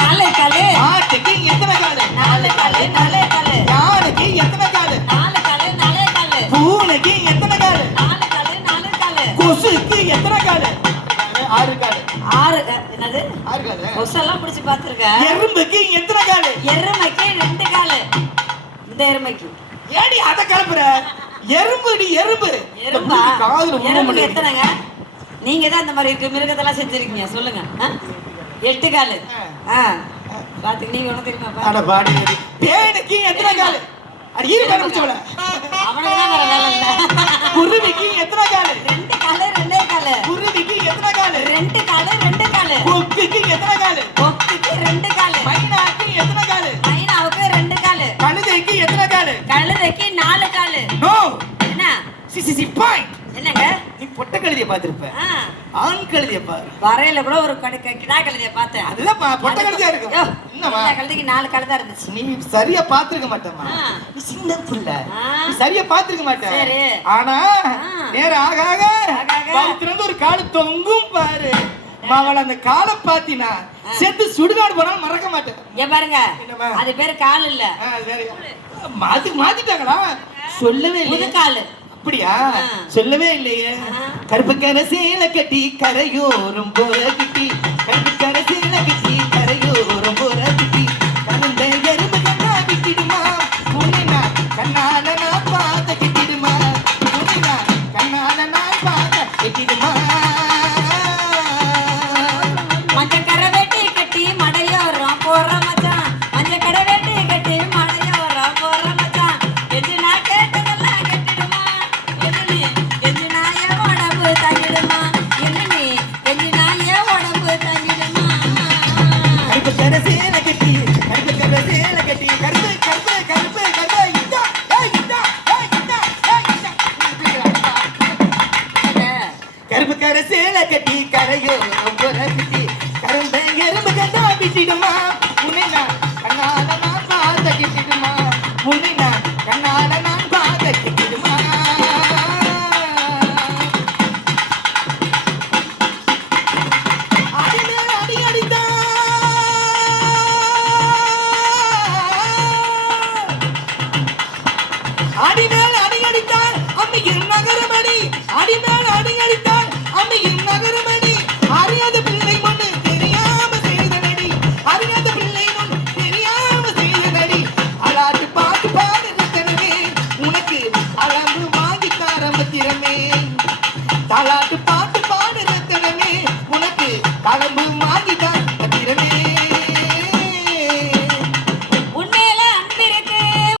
நாலு காலு. ஆட்டுக்கு எத்தனை காலு? நாலு காலு, நாலே காலு. யானைக்கு எத்தனை காலு? நாலு காலு, நாலே காலு. பூனைக்கு எத்தனை காலு? நாலு காலு, நாலு காலு. கொசுக்கு எத்தனை காலு? ஆறு காலு. ஆறு என்னது? ஆறு காலு. கொசெல்லாம் பிடிச்சு பாத்துருக்க. எறும்புக்கு எத்தனை காலு? எருமைக்கு ரெண்டு காலு. இந்த எருமைக்கு ஏடி அத கிளப்புற? எறும்புடி எறும்பு. எறும்பா? காதுல எறும்புக்கு எத்தனைங்க? நீங்க தான் இந்த மாதிரி இருக்கு மிருகத்தெல்லாம் செஞ்சிருக்கீங்க சொல்லுங்க. 8 காலு. பாத்துக்கு நீங்க ஒண்ணு தெரியுமா? அட பாடி. பேனுக்கு எத்தனை காலு? அடி இரு கண்டுபிடிச்சவள. அவனுக்கு தான் வேற வேலை இல்ல. குருவிக்கு எத்தனை காலு? 2 காலு, 2 காலு. குருவிக்கு எத்தனை காலு? 2 காலு, 2 காலு. கொக்குக்கு எத்தனை காலு? கொக்குக்கு 2 காலு. மைனாக்கு எத்தனை காலு? மைனாவுக்கு 2 காலு. கழுதைக்கு எத்தனை காலு? கழுதைக்கு 4 காலு. நோ. என்ன? C point. என்னங்க? நீ பொட்ட கழுதைய பாத்திருப்ப. ஆண் கழுதைய பாரு. வரையில கூட ஒரு கிடா கழுதைய பார்த்தேன். அதுதான் பொட்ட கழுதையா இருக்கு. என்னமா? கழுதைக்கு 4 காலு தான் இருந்துச்சு. நீ சரியா பாத்துருக்க மாட்டேமா. நீ சின்ன புள்ள. நீ சரியா பாத்துருக்க மாட்டே. சரி. ஆனா நேரம் ஆக ஆக பவுத்திரந்து ஒரு காலு தொங்கும் பாரு. அவள அந்த காலை பாத்தினா செத்து சுடுகாடு போனாலும் மறக்க மாட்டேன். ஏன் பாருங்க அது பேரு கால் இல்ல. மாத்திட்டாங்களா? சொல்லவே இல்லை. காலு அப்படியா? சொல்லவே இல்லையே. கருப்பு கரசேல கட்டி கரையோரும் போற கிட்டி. கருப்பு கரசேல கட்டி கரையோரும் போற கிட்டி. கலந்த எறும்பு கண்ணா விட்டிடுமா. உன்னை கண்ணால நான் பார்த்த கிட்டிடுமா. உன்னை கண்ணால நான் பார்த்த கிட்டிடுமா. மஞ்சள் கரை வேட்டி கட்டி மடையோரம் போற மச்சான். மஞ்சள் கடை வேட்டி கட்டி மடையோரம் போற மச்சான். எது நான் கேட்டதெல்லாம் கெட்டிடுமா. எது நான் என் உடம்பு தங்கிடுமா. என்ன எது நான் என் உடம்பு தங்கிடுமா. கருப்பு கரசேல கட்டி கருப்பு கரசேல கட்டி கருப்பு கருப்பு கருப்பு கருப்பு இந்தா இந்தா இந்தா இந்தா. கருப்பு கரசேல கட்டி கரையோரம் போற கிட்டி. கரும்பு எறும்பு கண்டா விட்டிடுமா.